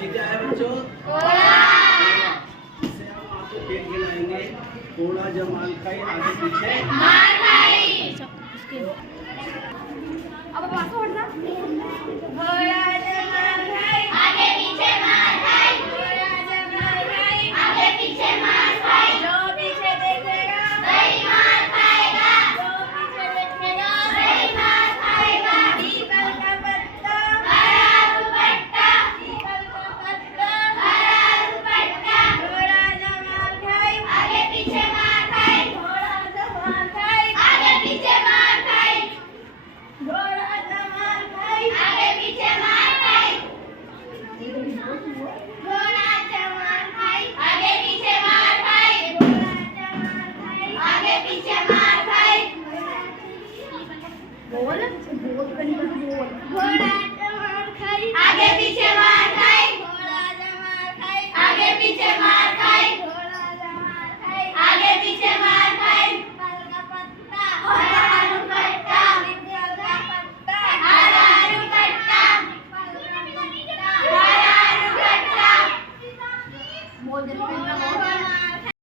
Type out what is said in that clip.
ये क्या है बच्चों? घोड़ा। इससे हम आपको खेल खिलाएंगे। घोड़ा जब मार खाई आगे पीछे मार खाई। अब पास हटना। घोड़ा जब मार खाई आगे पीछे मार खाई। घोड़ा जब मार खाई आगे पीछे मार खाई। जो पीछे देखेगा वही मार खाएगा। जो पीछे देखेगा वही मार खाएगा। पीपल का पत्ता हरा दुपट्टा। पीपल का पत्ता हरा दुपट्टा। घोड़ा जब मार खाई आगे पीछे मार खाई। घोड़ा जब मार खाई आगे पीछे मार खाई। घोड़ा जब मार खाई आगे पीछे मार खाई। घोड़ा